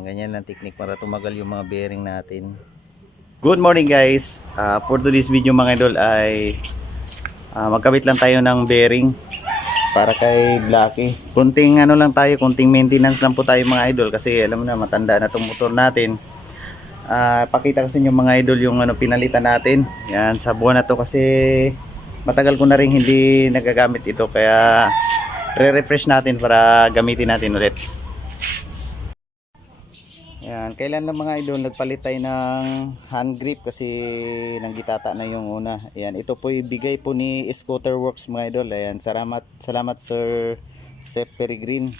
Yan, ganyan lang technique para tumagal yung mga bearing natin. Good morning guys! Ah, for today's video mga idol ay ah, magkabit lang tayo ng bearing para kay Blacky. Kunting ano lang tayo, kunting maintenance lang po tayo mga idol kasi alam na matanda na tong motor natin. Ah, pakita kasi yung mga idol yung ano pinalitan natin. Yan sa buwan na to kasi matagal ko na rin hindi nagagamit ito kaya re-refresh natin para gamitin natin ulit. Yan, kailan lang mga idol nagpalit tayo ng hand grip kasi nanggitata na yung una. Ayan, ito po ibigay po ni Scooter Works mga idol. Ayan, salamat, salamat Sir Sep Peregrine.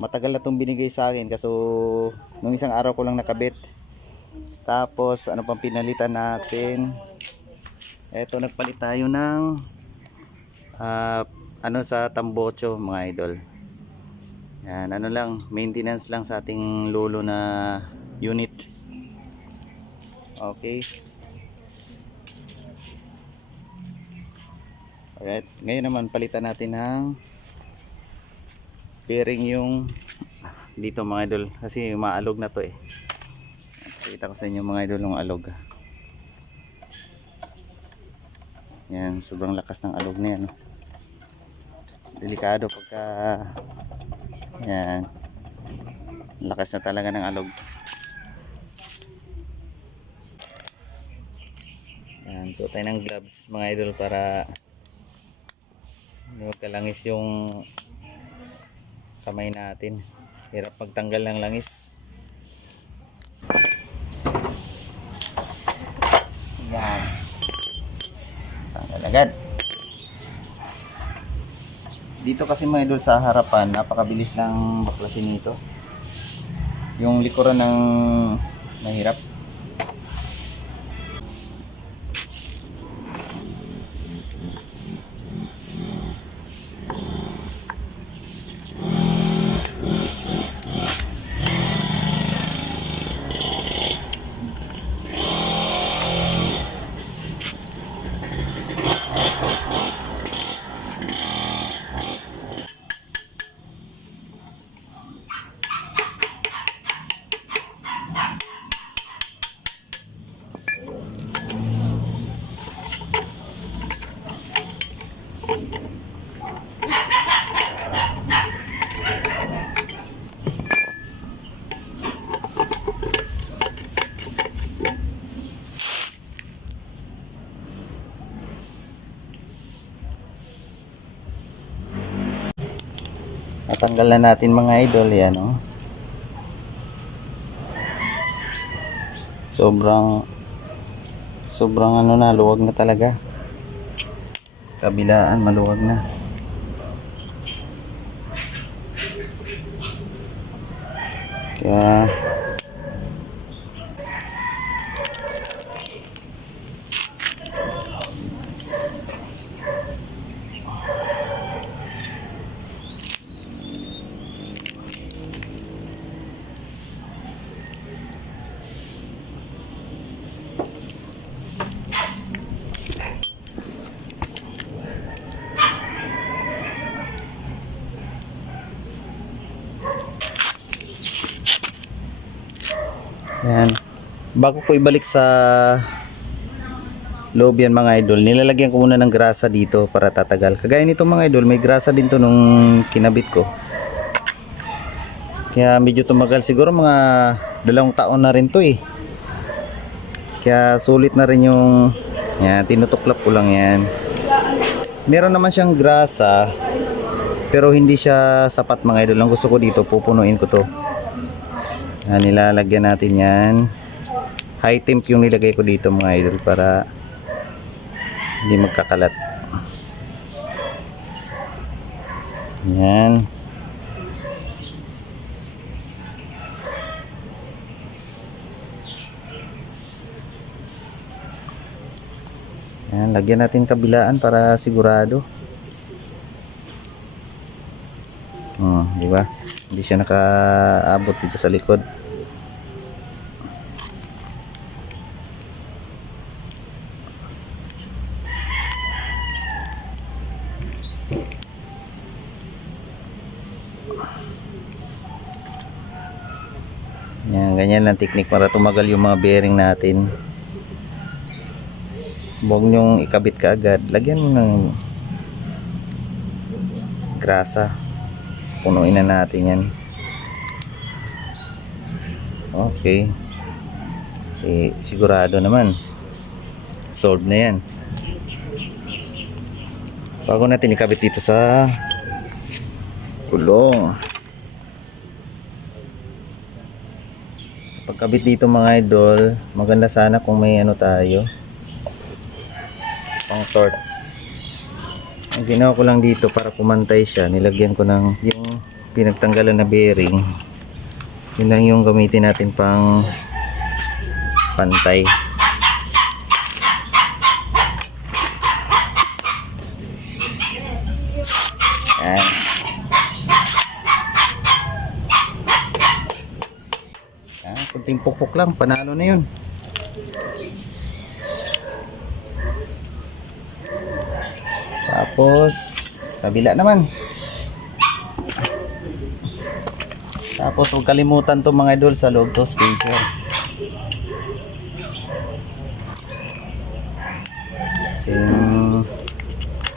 Matagal na itong binigay sa akin kaso nung isang araw ko lang nakabit. Tapos ano pang pinalitan natin? Ito nagpalit tayo ng ah, ano sa tambocho mga idol. Yan, ano lang, maintenance lang sa ating lolo na unit. Okay. Alright, ngayon naman palitan natin ng bearing yung dito mga idol kasi maalog na to eh. Pakita ko sa inyo mga idol yung alog. Yan, sobrang lakas ng alog na yan. oh. Delikado pagka yan. Lakas na talaga ng alog. Yan, so tayo ng gloves mga idol para hindi magkalangis yung kamay natin. Hirap magtanggal ng langis. Yan. Tanggal agad. Dito kasi mga idol sa harapan, napakabilis ng baklasin nito. Yung likuran ng mahirap. Natanggal na natin mga idol yan oh. Sobrang sobrang ano na luwag na talaga. Kabilaan maluwag na. Kaya Yan. Bago ko ibalik sa loob yan mga idol, nilalagyan ko muna ng grasa dito para tatagal. Kagaya nito mga idol, may grasa din to nung kinabit ko. Kaya medyo tumagal. Siguro mga dalawang taon na rin to eh. Kaya sulit na rin yung yan, tinutuklap ko lang yan. Meron naman siyang grasa pero hindi siya sapat mga idol. Ang gusto ko dito, pupunuin ko to. Yan, nilalagyan natin yan. High temp yung nilagay ko dito mga idol para hindi magkakalat. Yan. Yan, lagyan natin kabilaan para sigurado. Hindi siya nakaabot dito sa likod. Yan, ganyan lang technique para tumagal yung mga bearing natin. Huwag nyong ikabit ka agad. Lagyan mo ng grasa. Punuin na natin yan. Okay. Eh, sigurado naman. Solved na yan. Bago natin ikabit dito sa kulong. Pagkabit dito mga idol, maganda sana kung may ano tayo. Pang sort. Ang ginawa ko lang dito para pumantay siya, nilagyan ko ng yung pinagtanggalan na bearing. Yun lang yung gamitin natin pang pantay. Yan. Ah, kunting pukpok lang, panalo na yun. Tapos, kabila naman. Tapos, huwag kalimutan to mga idol sa loob to spacer. Yung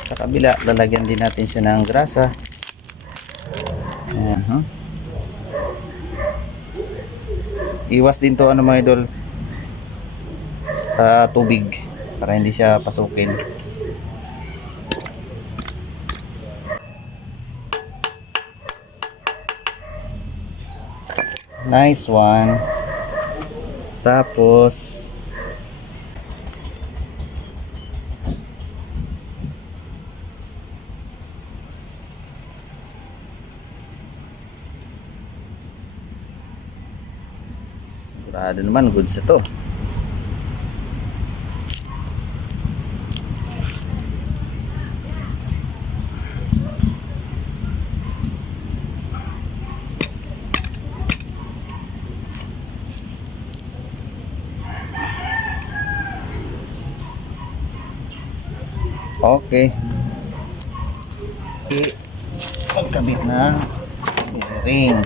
sa kabila, lalagyan din natin siya ng grasa. Ayan, huh? Iwas din to ano mga idol sa tubig para hindi siya pasukin. Nice one. Tapos Sigurado naman goods ito. Okay. Okay. Pagkabit na bearing.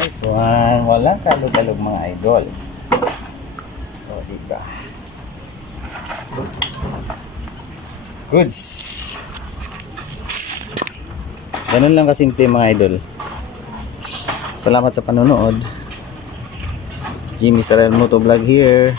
Nice one. Walang kalog-kalog mga idol. O, diba? Goods. Ganun lang kasimple mga idol. Salamat sa panonood. Jimmy Sarel Motovlog here.